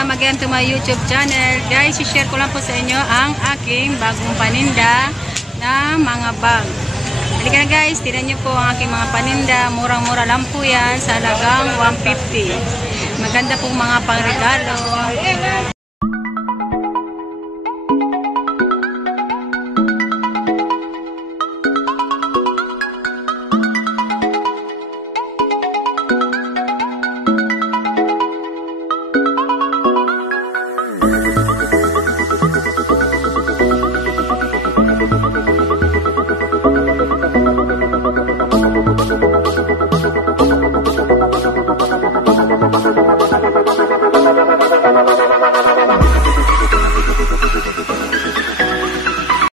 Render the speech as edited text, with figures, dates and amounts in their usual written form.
welcome again to my YouTube channel. Guys, i-share ko lang po sa inyo ang aking bagong paninda na mga bag. Halika na guys, tignan nyo po ang aking mga paninda. Murang-mura lang po yan sa halagang 150. Maganda pong mga pangregalo.